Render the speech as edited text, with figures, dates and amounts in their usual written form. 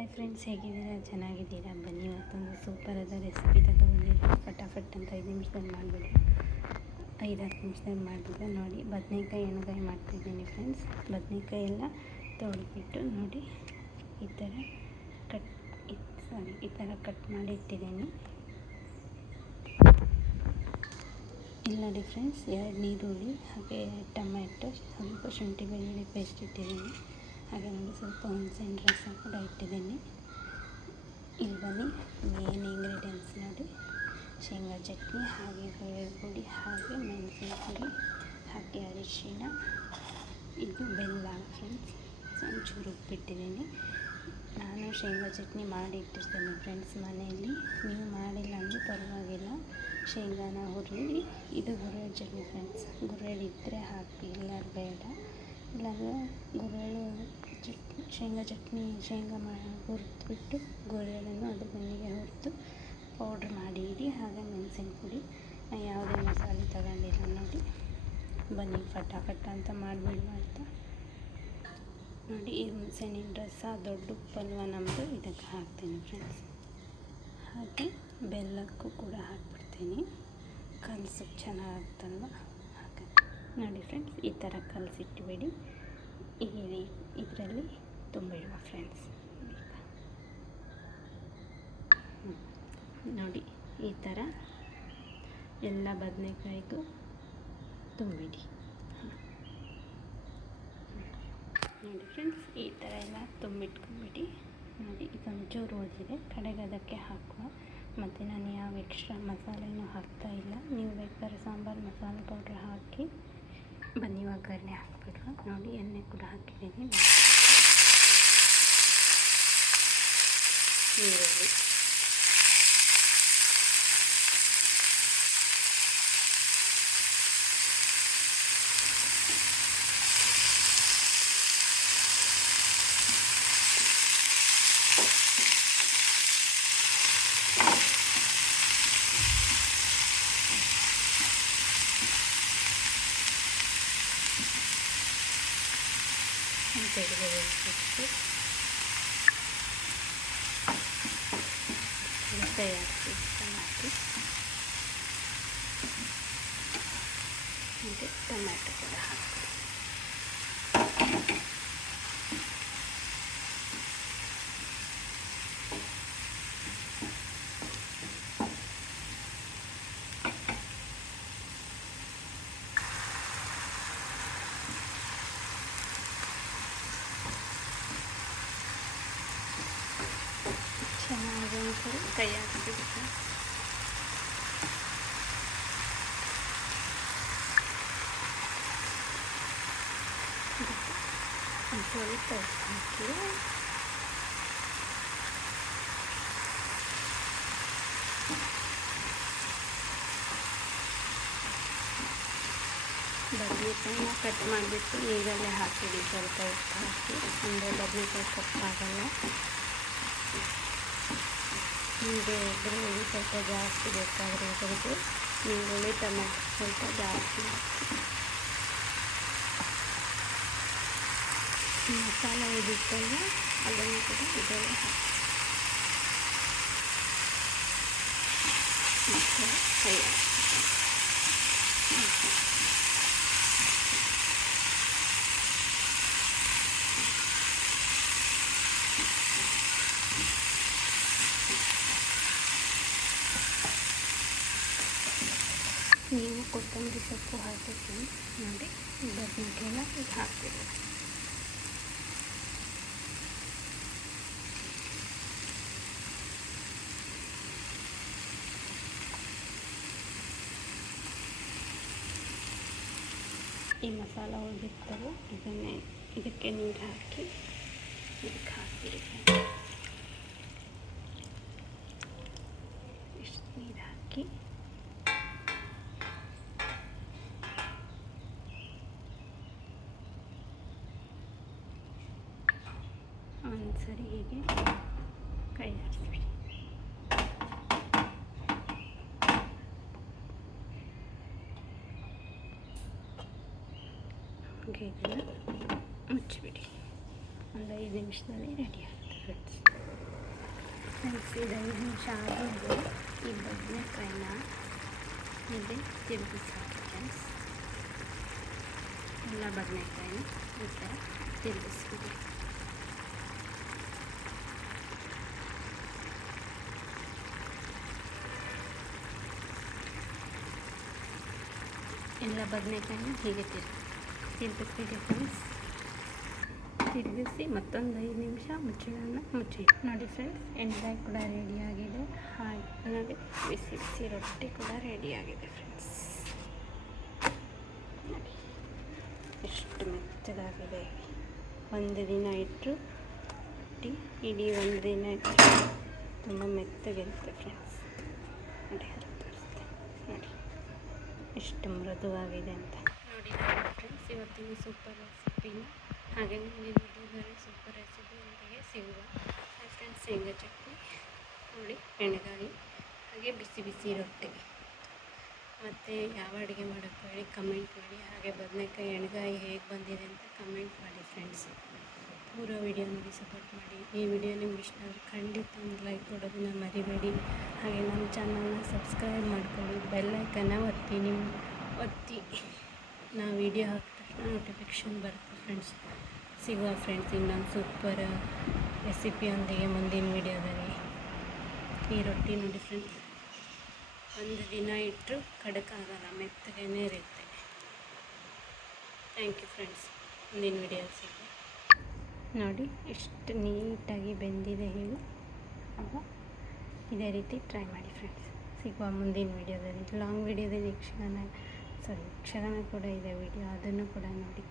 Hi friends, ಹೇಗಿದ್ದೀರಾ? ಚೆನ್ನಾಗಿದ್ದೀರಾ? ಬನ್ನಿ ಇವತ್ತೊಂದು ಸೂಪರಾದ ರೆಸಿಪಿ ತಗೊಬಂದಿದ್ದೀನಿ. ಫಟಾಫಟ್ ಅಂತ 5 ನಿಮಿಷದಲ್ಲಿ ಮಾಡಿಬಿಟ್ಟು 5-10 ನಿಮಿಷದಲ್ಲಿ ಮಾಡಿಬಿಟ್ಟು ನೋಡಿ. ಬದನೇಕಾಯಿ ಎಣ್ಣೆಗಾಯಿ ಮಾಡ್ತಿದ್ದೀನಿ ಫ್ರೆಂಡ್ಸ್. ಬದನೇಕಾಯಿ ಎಲ್ಲ ತೊಳೆದ್ಬಿಟ್ಟು ನೋಡಿ ಈ ಥರ ಕಟ್ ಮಾಡಿ ಇಟ್ಟಿದ್ದೀನಿ. ಇಲ್ಲಿ ನೋಡಿ ಫ್ರೆಂಡ್ಸ್, 2 ಈರುಳ್ಳಿ ಹಾಗೆ ಟೊಮೆಟೊ, ಸ್ವಲ್ಪ ಶುಂಠಿ ಬೆಳ್ಳುಳ್ಳಿ ಪೇಸ್ಟ್ ಇಟ್ಟಿದ್ದೀನಿ. ಹಾಗೆ ನೋಡಿ ಸ್ವಲ್ಪ ಹುಣಸೆಹಣ್ಣು ರಸ ಕೂಡ ಇಟ್ಟಿದ್ದೀನಿ. ಇಲ್ಲಿ ಬನ್ನಿ, ಮೇನ್ ಇಂಗ್ರೀಡಿಯೆಂಟ್ಸ್ ನೋಡಿ: ಶೇಂಗಾ ಚಟ್ನಿ, ಹಾಗೆ ಬೆಳ್ಳುಳ್ಳಿ ಪುಡಿ, ಹಾಗೆ ಮೆಣಸಿನ ಪುಡಿ, ಹಾಗೆ ಅರಿಶಿಣ, ಇದು ಬೆಲ್ಲ ಫ್ರೆಂಡ್ಸ್. ಒಂಚೂರು ಉಪ್ಪಿಟ್ಟಿದ್ದೀನಿ. ನಾನು ಶೇಂಗಾ ಚಟ್ನಿ ಮಾಡಿ ಇಟ್ಟಿರ್ತೇನೆ ಫ್ರೆಂಡ್ಸ್ ಮನೆಯಲ್ಲಿ. ನೀವು ಮಾಡಿಲ್ಲ ಅಂದರೆ ಪರವಾಗಿಲ್ಲ, ಶೇಂಗಾನ ಹುರಿದು ಇದು ಗುರೆಳ್ಳು ಚಟ್ನಿ ಫ್ರೆಂಡ್ಸ್. ಗುರೆಳ್ಳು ಇದ್ದರೆ ಹಾಕಿ, ಇಲ್ಲ ಬೇಡ. ಇಲ್ಲಾಂದರೆ ಗುರೆಳ್ಳು ಶೇಂಗಾ ಚಟ್ನಿ ಹುರಿದ್ಬಿಟ್ಟು ಗುರೆಳ್ಳನ್ನು ಅದ್ರ ಬೆನ್ನಿಗೆ ಹುರಿದು ಪೌಡ್ರ್ ಮಾಡಿ ಇಡಿ. ಹಾಗೆ ಮೆಣಸಿನ ಪುಡಿ, ಯಾವುದೇ ಮಸಾಲೆ ತಗೊಂಡಿಲ್ಲ ನೋಡಿ. ಬನ್ನಿ ಫಟಾಫಟ್ ಅಂತ ಮಾಡಿಬಿಡುವ ಅಂತ ನೋಡಿ. ಈ ಹುಣಸೆಹಣ್ಣಿನ ರಸ ದೊಡ್ಡ ಉಪ್ಪಲ್ವ ನಮ್ಮದು, ಇದಕ್ಕೆ ಹಾಕ್ತೀನಿ ಫ್ರೆಂಡ್ಸ್. ಹಾಗೆ ಬೆಲ್ಲಕ್ಕೂ ಕೂಡ ಹಾಕ್ಬಿಡ್ತೀನಿ, ಕಲಸಕ್ಕೆ ಚೆನ್ನಾಗಾಗ್ತಲ್ವ. ಹಾಗೆ ನೋಡಿ ಫ್ರೆಂಡ್ಸ್, ಈ ಥರ ಕಲಸಿಟ್ಬಿಡಿ. ಇದರಲ್ಲಿ ತುಂಬಿಡುವ ಫ್ರೆಂಡ್ಸ್. ನೋಡಿ ಈ ಥರ ಎಲ್ಲ ಬದನೇಕಾಯಿಗೂ ತುಂಬಿಡಿ. ನೋಡಿ ಫ್ರೆಂಡ್ಸ್, ಈ ಥರ ಎಲ್ಲ ತುಂಬಿಟ್ಕೊಂಬಿಡಿ. ನೋಡಿ ಇದೊಂಚೂರು ಉಳಿದಿದೆ, ಕಡೆಗೆ ಅದಕ್ಕೆ ಹಾಕುವ. ಮತ್ತು ನಾನು ಯಾವ ಎಕ್ಸ್ಟ್ರಾ ಮಸಾಲೆನೂ ಹಾಕ್ತಾಯಿಲ್ಲ. ನೀವು ಬೇಕಾದ್ರೆ ಸಾಂಬಾರು ಮಸಾಲೆ ಪೌಡ್ರ್ ಹಾಕಿ ಬನ್ನಿ ಒಗ್ಗರಣೆ ಹಾಕ್ಬಿಡುವ. ನೋಡಿ ಎಣ್ಣೆ ಕೂಡ ಹಾಕಿದ್ದೀನಿ. ಈರುಳ್ಳಿ, ಹಾಕಿ ಮತ್ತು ಟೊಮ್ಯಾಟೊ ಕೂಡ ಹಾಕಿ ಚೆನ್ನಾಗಿ ಒಂದ್ಸರಿ ಕೈ ಹಾಕ್ಬಿಟ್ಟು ಸ್ವಲ್ಪ ಹಾಕಿ ಬದನೇಕಾಯಿನ ಕಟ್ ಮಾಡಿಬಿಟ್ಟು ನೀರಲ್ಲೇ ಹಾಕಿಡಿ. ಸ್ವಲ್ಪ ಉಪ್ಪು ಹಾಕಿ, ಅಂದರೆ ಬದನೇಕಾಯಿ ಕಪ್ಪಾಗಲ್ಲ. ನಿಮಗೆ ಈರುಳ್ಳಿ ಸ್ವಲ್ಪ ಜಾಸ್ತಿ ಬೇಕಾದರೆ ಇದರಿಗೆ ಈರುಳ್ಳಿ ಟೊಮೆಟೊ ಸ್ವಲ್ಪ ಜಾಸ್ತಿ ಹಾಕಿ. ಮಸಾಲೆ ಇದಿತ್ತಲ್ಲ ಅದನ್ನು ಕೂಡ ಇದರಲ್ಲಿ ಹಾಕಿ ಮತ್ತು ಕೈ ನೀವು ಕೊತ್ತಂಬರಿ ಸೊಪ್ಪು ಹಾಕಿ ನೋಡಿ. ಬದನೇಕಾಯಿನ ಇದು ಹಾಕ್ಬಿಡಿ. ಈ ಮಸಾಲ ಉಳಿದಿರ್ತವೆ, ಇದಕ್ಕೆ ನೀರು ಹಾಕಿ ಇದಕ್ಕೆ ಹಾಕ್ಬಿಡಿ. ಇಷ್ಟು ನೀರು ಹಾಕಿ ಒಂದ್ಸರಿ ಹೀಗೆ ಕೈ ಆಡಿಸ್ಬಿಡಿ. ಹಾಗೆ ಇದನ್ನು ಮುಚ್ಚಿಬಿಡಿ. ಒಂದು 5 ನಿಮಿಷದಲ್ಲಿ ರೆಡಿ ಆಗುತ್ತೆ ಫ್ರೆಂಡ್ಸ್. ಫ್ರೆಂಡ್ಸ್ ಇದು 5 ನಿಮಿಷ ಆಗೋದು. ಈ ಬದನೆಕಾಯಿನ ಇದೆ ತಿರುಗಿಸಿ ಹಾಕಿ ಫ್ರೆಂಡ್ಸ್. ಎಲ್ಲ ಬದನೆಕಾಯಿನ ಈ ಥರ ತಿರುಗಿಸ್ಬಿಡಿ. ಎಲ್ಲ ಬದನೆಕಾಯಿನ ಹೀಗೆ ತಿರುಗಿಸ್ಬಿಡಿ ಫ್ರೆಂಡ್ಸ್. ತಿರುಗಿಸಿ ಮತ್ತೊಂದು 5 ನಿಮಿಷ ಮುಚ್ಚಳನ ಮುಚ್ಚಿ ನೋಡಿ ಫ್ರೆಂಡ್ಸ್. ಎಣ್ಣೆಕಾಯಿ ಕೂಡ ರೆಡಿಯಾಗಿದೆ. ಹಾಗೆ ನೋಡಿ ಬಿಸಿ ಬಿಸಿ ರೊಟ್ಟಿ ಕೂಡ ರೆಡಿಯಾಗಿದೆ ಫ್ರೆಂಡ್ಸ್. ನೋಡಿ ಎಷ್ಟು ಮೆತ್ತಗಾಗಿದೆ. ಒಂದು ದಿನ ಇಟ್ಟರು ರೊಟ್ಟಿ ಇಡೀ ಒಂದು ದಿನ ಇಟ್ಟರು ತುಂಬ ಮೆತ್ತಗಿರುತ್ತೆ ಫ್ರೆಂಡ್ಸ್. ನೋಡಿ ತೋರಿಸ್ತೆ ನೋಡಿ ಎಷ್ಟು ಮೃದುವಾಗಿದೆ ಅಂತ. ನೋಡಿ ಫ್ರೆಂಡ್ಸ್, ಇವತ್ತಿನ ಸೂಪರ್ ರೆಸಿಪಿನ ಹಾಗೆ ಮುಂದಿನ ವಿಡಿಯೋದಲ್ಲಿ ಸೂಪರ್ ರೆಸಿಪಿ ನಿಮಗೆ ಸಿಗುವ. ಫ್ರೆಂಡ್ಸ್, ಶೇಂಗಾ ಚಟ್ನಿ ನೋಡಿ, ಎಣ್ಣೆಗಾಯಿ ಹಾಗೆ ಬಿಸಿ ಬಿಸಿ ರೊಟ್ಟಿ. ಮತ್ತು ಯಾವ ಅಡುಗೆ ಮಾಡೋಕ್ಕೆ ಹೇಳಿ ಕಮೆಂಟ್ ಮಾಡಿ. ಹಾಗೆ ಬದನೆಕಾಯಿ ಎಣ್ಣೆಗಾಯಿ ಹೇಗೆ ಬಂದಿದೆ ಅಂತ ಕಮೆಂಟ್ ಮಾಡಿ ಫ್ರೆಂಡ್ಸ್. ಪೂರ ವಿಡಿಯೋ ನೋಡಿ ಸಪೋರ್ಟ್ ಮಾಡಿ. ಈ ವಿಡಿಯೋ ನಿಮ್ಗೆ ಇಷ್ಟ ಆದರೆ ಖಂಡಿತ ಒಂದು ಲೈಕ್ ಕೊಡೋದನ್ನು ಮರಿಬೇಡಿ. ಹಾಗೆ ನಮ್ಮ ಚಾನಲ್ನ ಸಬ್ಸ್ಕ್ರೈಬ್ ಮಾಡ್ಕೊಳ್ಳಿ. ಬೆಲ್ ಐಕನ್ನ ಒತ್ತಿ ನಾವು ವಿಡಿಯೋ ಹಾಕಿದ ನೋಟಿಫಿಕೇಷನ್ ಬರುತ್ತೆ ಫ್ರೆಂಡ್ಸ್. ಸಿಗುವ ಫ್ರೆಂಡ್ಸ್ ಇನ್ನೊಂದು ಸೂಪರ್ ರೆಸಿಪಿಯೊಂದಿಗೆ ಮುಂದಿನ ವಿಡಿಯೋದಲ್ಲಿ. ಈ ರೊಟ್ಟಿ ನೋಡಿ ಫ್ರೆಂಡ್ಸ್, ಒಂದು ದಿನ ಇಟ್ಟರು ಕಡಕಾಗಲ್ಲ, ಮೆತ್ತಗೇ ಇರುತ್ತೆ. Thank you friends. ಮುಂದಿನ ವಿಡಿಯೋ ಸಿಗುವ. ನೋಡಿ ಎಷ್ಟು ನೀಟಾಗಿ ಬೆಂದಿದೆ ಹೇಳಿ ಅಲ್ವಾ? ಇದೇ ರೀತಿ ಟ್ರೈ ಮಾಡಿ ಫ್ರೆಂಡ್ಸ್. ಸಿಗುವ ಮುಂದಿನ ವಿಡಿಯೋದಲ್ಲಿ. ಲಾಂಗ್ ವಿಡಿಯೋದಲ್ಲಿ ಯಕ್ಷಗಾನ ಕೂಡ ಇದೆ ವಿಡಿಯೋ, ಅದನ್ನು ಕೂಡ ನೋಡಿ.